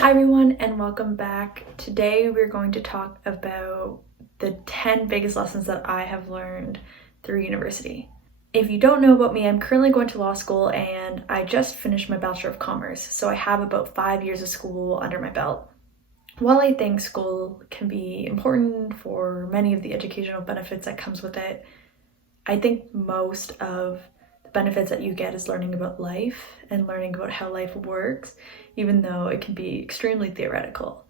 Hi everyone and welcome back. Today we're going to talk about the 10 biggest lessons that I have learned through university. If you don't know about me, I'm currently going to law school and I just finished my Bachelor of Commerce, so I have about 5 years of school under my belt. While I think school can be important for many of the educational benefits that comes with it, I think most of the benefits that you get is learning about life and learning about how life works, even though it can be extremely theoretical.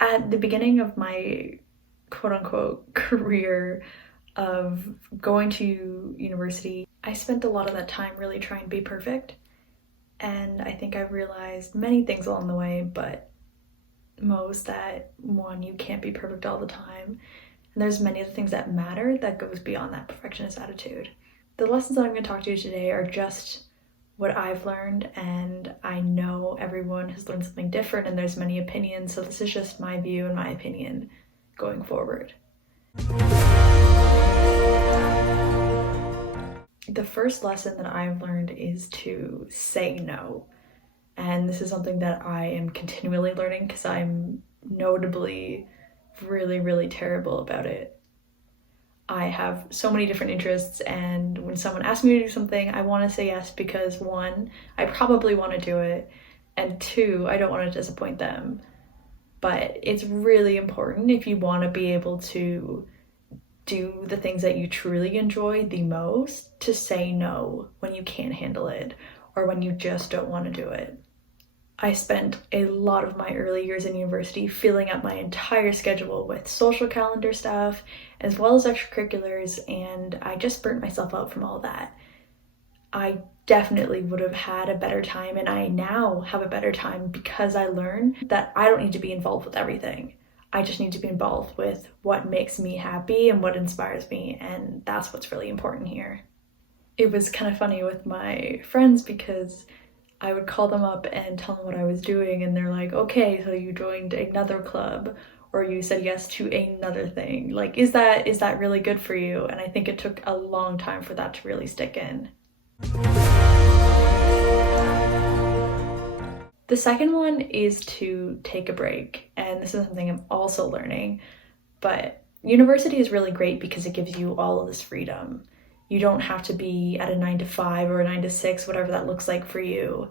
At the beginning of my quote-unquote career of going to university, I spent a lot of that time really trying to be perfect. And I think I've realized many things along the way, but most that one, you can't be perfect all the time. And there's many other things that matter that goes beyond that perfectionist attitude. The lessons that I'm going to talk to you today are just what I've learned, and I know everyone has learned something different and there's many opinions, so this is just my view and my opinion going forward. The first lesson that I've learned is to say no. And this is something that I am continually learning because I'm notably really terrible about it. I have so many different interests, and when someone asks me to do something, I want to say yes because one, I probably want to do it, and two, I don't want to disappoint them. But it's really important if you want to be able to do the things that you truly enjoy the most to say no when you can't handle it or when you just don't want to do it. I spent a lot of my early years in university filling up my entire schedule with social calendar stuff as well as extracurriculars, and I just burnt myself out from all that. I definitely would have had a better time, and I now have a better time because I learned that I don't need to be involved with everything. I just need to be involved with what makes me happy and what inspires me, and that's what's really important here. It was kind of funny with my friends because I would call them up and tell them what I was doing, and they're like, okay, so you joined another club or you said yes to another thing. Like, is that really good for you? And I think it took a long time for that to really stick in. The second one is to take a break, and this is something I'm also learning, but university is really great because it gives you all of this freedom. You don't have to be at a 9 to 5 or a 9 to 6, whatever that looks like for you,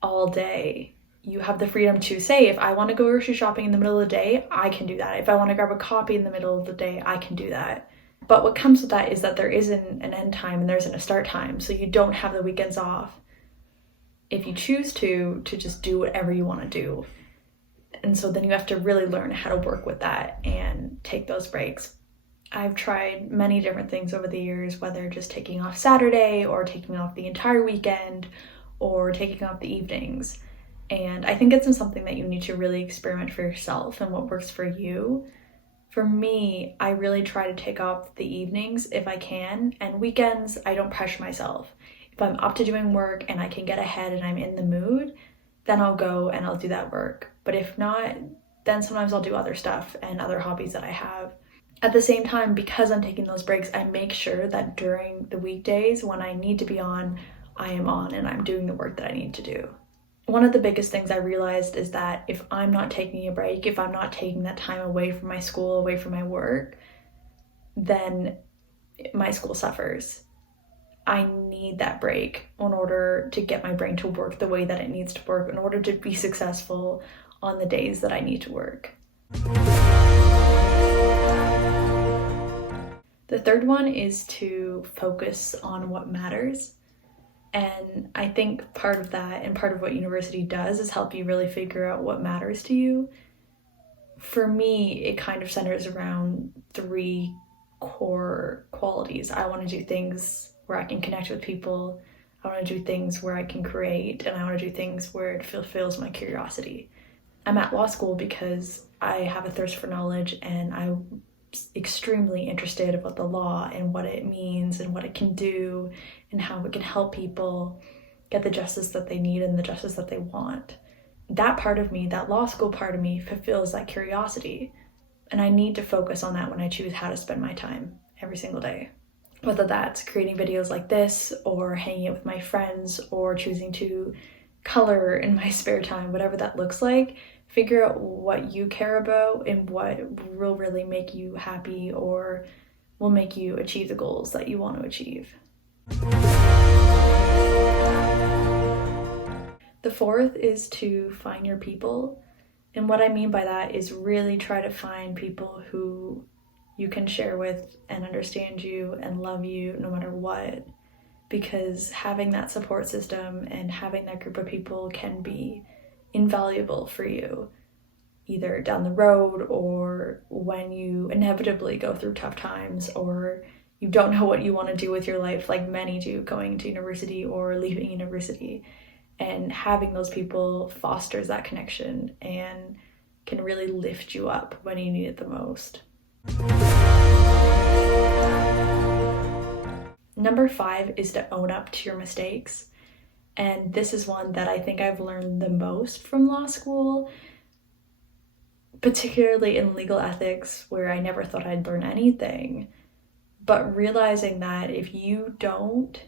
all day. You have the freedom to say, if I want to go grocery shopping in the middle of the day, I can do that. If I want to grab a coffee in the middle of the day, I can do that. But what comes with that is that there isn't an end time and there isn't a start time, so you don't have the weekends off. If you choose to just do whatever you want to do. And so then you have to really learn how to work with that and take those breaks. I've tried many different things over the years, whether just taking off Saturday or taking off the entire weekend or taking off the evenings. And I think it's something that you need to really experiment for yourself and what works for you. For me, I really try to take off the evenings if I can, and weekends, I don't pressure myself. If I'm up to doing work and I can get ahead and I'm in the mood, then I'll go and I'll do that work. But if not, then sometimes I'll do other stuff and other hobbies that I have. At the same time, because I'm taking those breaks, I make sure that during the weekdays when I need to be on, I am on and I'm doing the work that I need to do. One of the biggest things I realized is that if I'm not taking a break, if I'm not taking that time away from my school, away from my work, then my school suffers. I need that break in order to get my brain to work the way that it needs to work, in order to be successful on the days that I need to work. The third one is to focus on what matters. And I think part of that and part of what university does is help you really figure out what matters to you. For me, it kind of centers around 3 core qualities. I want to do things where I can connect with people. I want to do things where I can create, and I want to do things where it fulfills my curiosity. I'm at law school because I have a thirst for knowledge, and I'm extremely interested about the law and what it means and what it can do and how it can help people get the justice that they need and the justice that they want. That part of me, that law school part of me, fulfills that curiosity, and I need to focus on that when I choose how to spend my time every single day. Whether that's creating videos like this or hanging out with my friends or choosing to color in my spare time, whatever that looks like. Figure out what you care about and what will really make you happy or will make you achieve the goals that you want to achieve. The fourth is to find your people. And what I mean by that is really try to find people who you can share with and understand you and love you no matter what. Because having that support system and having that group of people can be invaluable for you, either down the road or when you inevitably go through tough times or you don't know what you want to do with your life, like many do going to university or leaving university. And having those people fosters that connection and can really lift you up when you need it the most. Number 5 is to own up to your mistakes. And this is one that I think I've learned the most from law school, particularly in legal ethics, where I never thought I'd learn anything. But realizing that if you don't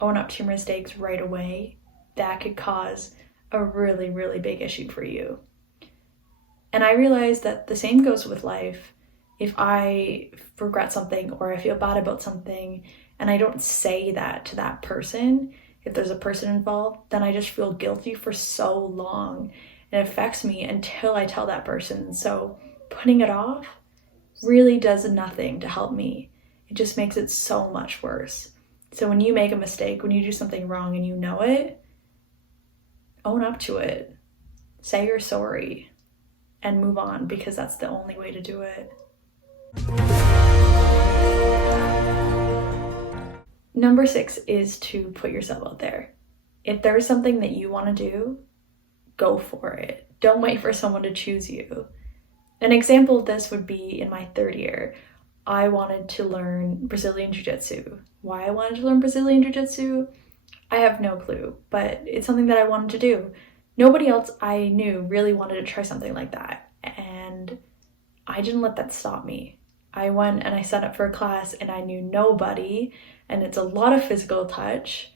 own up to your mistakes right away, that could cause a really, really big issue for you. And I realized that the same goes with life. If I regret something or I feel bad about something and I don't say that to that person, if there's a person involved, then I just feel guilty for so long. It affects me until I tell that person. So putting it off really does nothing to help me. It just makes it so much worse. So when you make a mistake, when you do something wrong and you know it, own up to it. Say you're sorry and move on, because that's the only way to do it. Number 6 is to put yourself out there. If there's something that you want to do, go for it. Don't wait for someone to choose you. An example of this would be in my 3rd year. I wanted to learn Brazilian Jiu-Jitsu. Why I wanted to learn Brazilian Jiu-Jitsu, I have no clue, but it's something that I wanted to do. Nobody else I knew really wanted to try something like that, and I didn't let that stop me. I went and I signed up for a class and I knew nobody, and it's a lot of physical touch,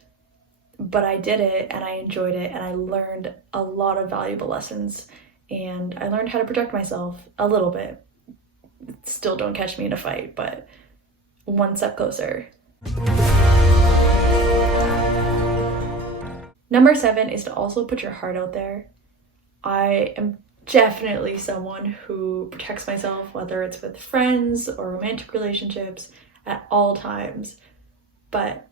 but I did it and I enjoyed it and I learned a lot of valuable lessons, and I learned how to protect myself a little bit. Still don't catch me in a fight, but one step closer. Number 7 is to also put your heart out there. I am definitely someone who protects myself, whether it's with friends or romantic relationships, at all times. But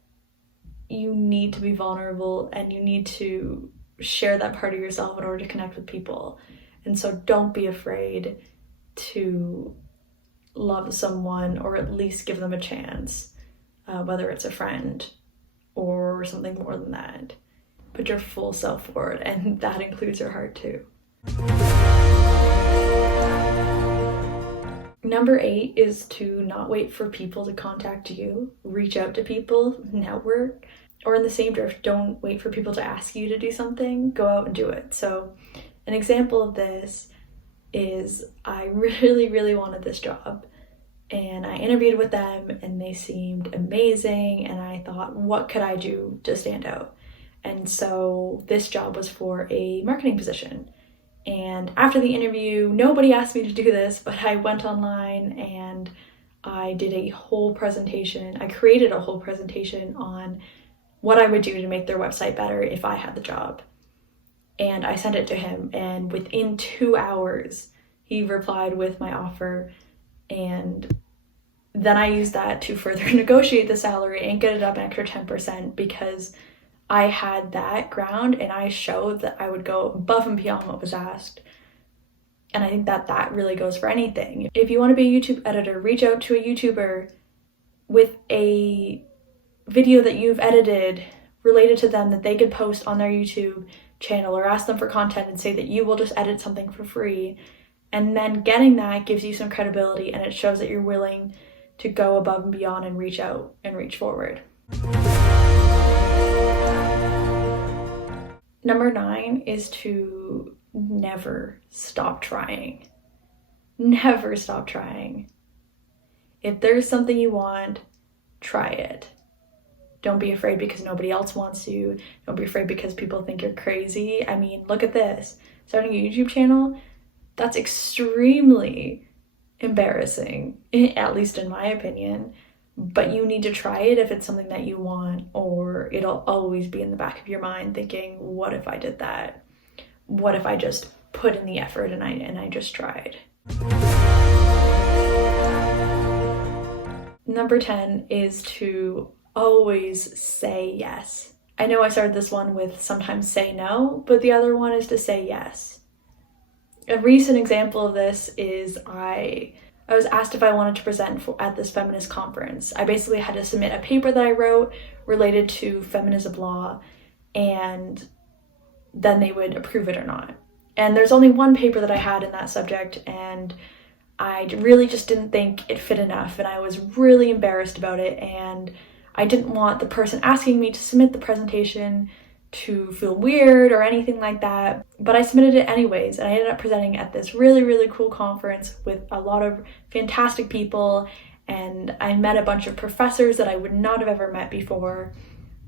you need to be vulnerable and you need to share that part of yourself in order to connect with people. And so don't be afraid to love someone or at least give them a chance, whether it's a friend or something more than that. Put your full self forward, and that includes your heart too. Number 8 is to not wait for people to contact you. Reach out to people, network, or in the same drift, don't wait for people to ask you to do something. Go out and do it. So an example of this is I really, really wanted this job, and I interviewed with them and they seemed amazing, and I thought, what could I do to stand out? And so this job was for a marketing position. And after the interview, nobody asked me to do this, but I went online and I did a whole presentation. I created a whole presentation on what I would do to make their website better if I had the job. And I sent it to him, and within 2 hours, he replied with my offer. And then I used that to further negotiate the salary and get it up an extra 10% because I had that ground and I showed that I would go above and beyond what was asked. And I think that that really goes for anything. If you want to be a YouTube editor, reach out to a YouTuber with a video that you've edited related to them that they could post on their YouTube channel, or ask them for content and say that you will just edit something for free. And then getting that gives you some credibility, and it shows that you're willing to go above and beyond and reach out and reach forward. Number 9 is to never stop trying. Never stop trying. If there's something you want, try it. Don't be afraid because nobody else wants to. Don't be afraid because people think you're crazy. I mean, look at this. Starting a YouTube channel, that's extremely embarrassing, at least in my opinion. But you need to try it if it's something that you want, or it'll always be in the back of your mind thinking, what if I did that? What if I just put in the effort and I just tried? Number 10 is to always say yes. I know I started this one with sometimes say no, but the other one is to say yes. A recent example of this is I was asked if I wanted to present at this feminist conference. I basically had to submit a paper that I wrote related to feminism law, and then they would approve it or not. And there's only one paper that I had in that subject, and I really just didn't think it fit enough, and I was really embarrassed about it, and I didn't want the person asking me to submit the presentation to feel weird or anything like that, but I submitted it anyways, and I ended up presenting at this really, really cool conference with a lot of fantastic people, and I met a bunch of professors that I would not have ever met before,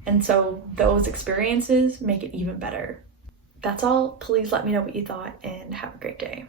and so those experiences make it even better. That's all. Please let me know what you thought, and have a great day.